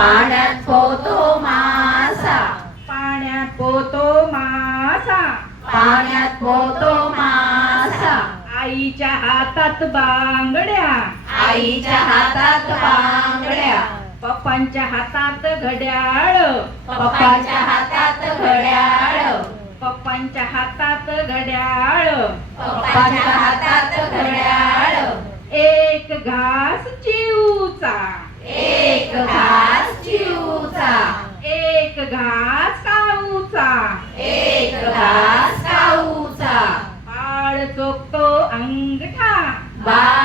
पाण्यात पोहतो मासा, पाण्यात पोहतो मासा, पाण्यात पोहतो मासा. आईच्या हातात बांगड्या, आईच्या हातात बांगड्या, पप्पांच्या हातात घड्याळ, पप्पाच्या हातात घड्याळ, पप्पांच्या हातात घड्याळ. पप्पाच्या हातात घड्याळ. एक घास चिवचा, एक घास चिवचा, एक घास काऊचा, एक घास काऊचा. बाळ चोखतो अंगठा, बाळ